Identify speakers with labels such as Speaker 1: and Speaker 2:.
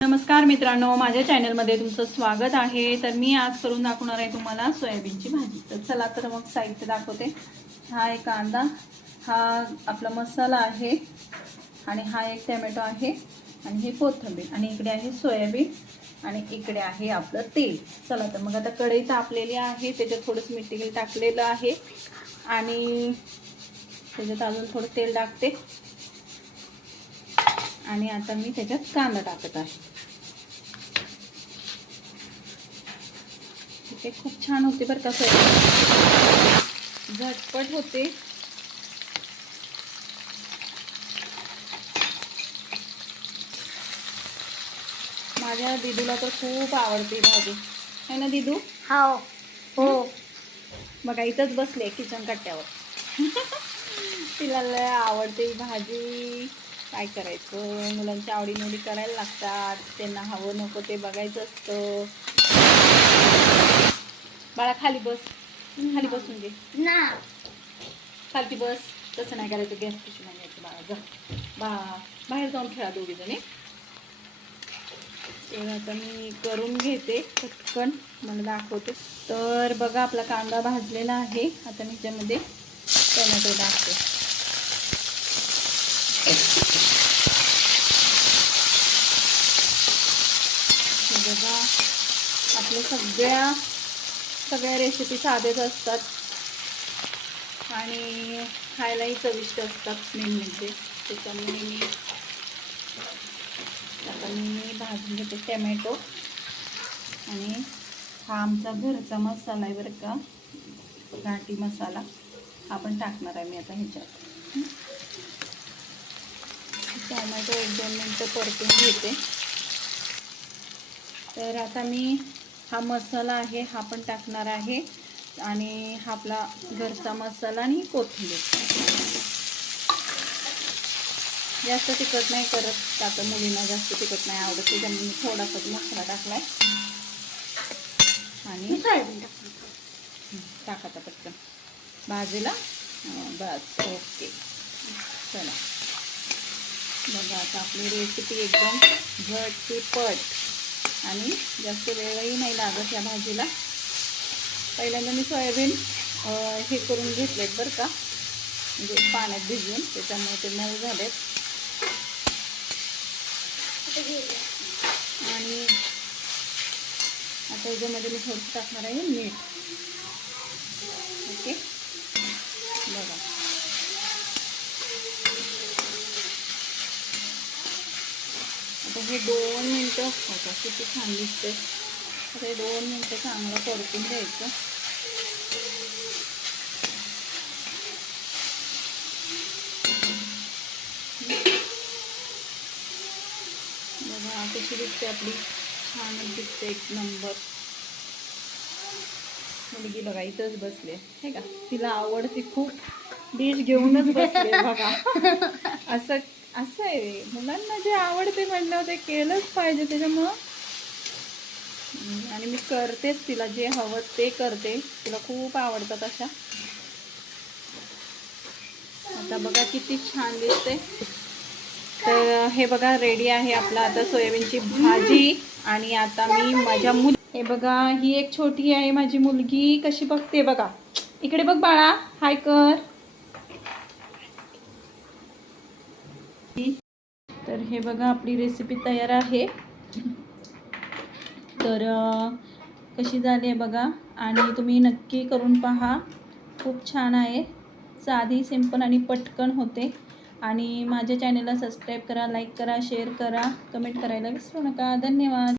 Speaker 1: नमस्कार मित्रांनो माझ्या चॅनलमध्ये तुमचं स्वागत आहे. तर मी आज करून दाखवणार आहे तुम्हाला सोयाबीनची भाजी. तर चला तर मग साहित्य दाखवते. हा एक कांदा हा आपला मसाला आहे आणि हा एक टॅमॅटो आहे आणि हे कोथंबीर. आणि इकडे आहे सोयाबीन आणि इकडे आहे आपलं तेल. चला तर मग आता कढई तापलेली आहे त्याच्यात थोडंसं मीठ तेल टाकलेलं आहे आणि त्याच्यात अजून थोडं तेल टाकते. आणि आता मी त्याच्यात कांदा टाकत आहे. ते खूप छान होते बरं का झटपट होते. माझ्या दिदूला तर खूप आवडते भाजी. है ना दिदू?
Speaker 2: हो. हो.
Speaker 1: बघा इथंच बसले किचन कट्ट्यावर. तिला लय आवडते ही भाजी. काय करायचं? मुलांच्या आवडीनिवडी करायला लागतात. त्यांना हवं नको ते बघायचं असतं. बाळा खाली बस. खाली बसून घे.
Speaker 2: ना.
Speaker 1: खालती बस. तसं नाही करायचं. गॅस पिशवी नाही घ्यायचं बाळा. जा. बा. बाहेर जाऊन खेळा दोघी जणी. तर आता मी करून घेते पटकन. मला दाखवते. तर बघा आपला कांदा भाजलेला आहे. आता मी त्याच्यामध्ये टोमॅटो टाकते हे बघा आपल्या सगळ्या सगळ्या रेसिपी साधेच असतात. आणि खायलाही चविष्ट असतात मेन म्हणजे. त्याच्यामुळे मी आता मी भाजून घेते टॅमॅटो आणि हा आमचा घरचा मसाला आहे बरं का. घाटी मसाला. हा पण टाकणार आहे मी आता ह्याच्यात. टोमॅटो एक दोन मिनटं परतून घेते. तर आता मी हा मसाला आहे हा पण टाकणार आहे. आणि हा आपला घरचा मसाला आणि कोथिंबीर. जास्त तिखट नाही करत आता मुलींना जास्त तिखट नाही आवडत त्याच्यामुळे मी थोडासा मसाला टाकलाय. आणि टाका आता पटकन. भाजीला बस ओके. चला. बघा आता आपली रेसिपी एकदम झटपट. आणि जास्त वेळही नाही लागत या भाजीला. पहिल्यांदा मी सोयाबीन हे करून घेतलेत बरं का. म्हणजे पाण्यात भिजवून त्याच्यामुळे ते मऊ झालेत. आणि आता याच्यामध्ये मी थोडंसं टाकणार आहे मीठ. ओके? बघा. आता हे दोन मिनटं बघा किती छान दिसते आता हे दोन मिनटं चांगलं परतून घ्यायचं. बघा कशी दिसते आपली. छानच दिसते एक नंबर. मुलगी बघा इथंच बसले हे का? तिला आवडते खूप. डिश घेऊनच बसले बघा. असं असं आहे. मुलांना जे आवडते म्हणलं ते केलंच पाहिजे त्याच्यामुळं. आणि मी करतेच तिला जे हवं ते करते. तिला खूप आवडतात अशा. आता बघा किती छान दिसते. तर हे बघा रेडी आहे आपला आता सोयाबीनची भाजी. आणि आता मी माझ्या मुल हे बघा ही एक छोटी आहे माझी मुलगी. कशी बघते बघा. इकडे बघ बाळा. हाय कर. तर हे बघा आपली रेसिपी तयार आहे. तर कशी झाली आहे बघा आणि तुम्ही नक्की करून पहा. खूप छान आहे. साधी सिंपल आणि पटकन होते. आणि माझ्या चॅनलला सबस्क्राईब करा लाईक करा शेअर करा. कमेंट करायला विसरू नका. धन्यवाद.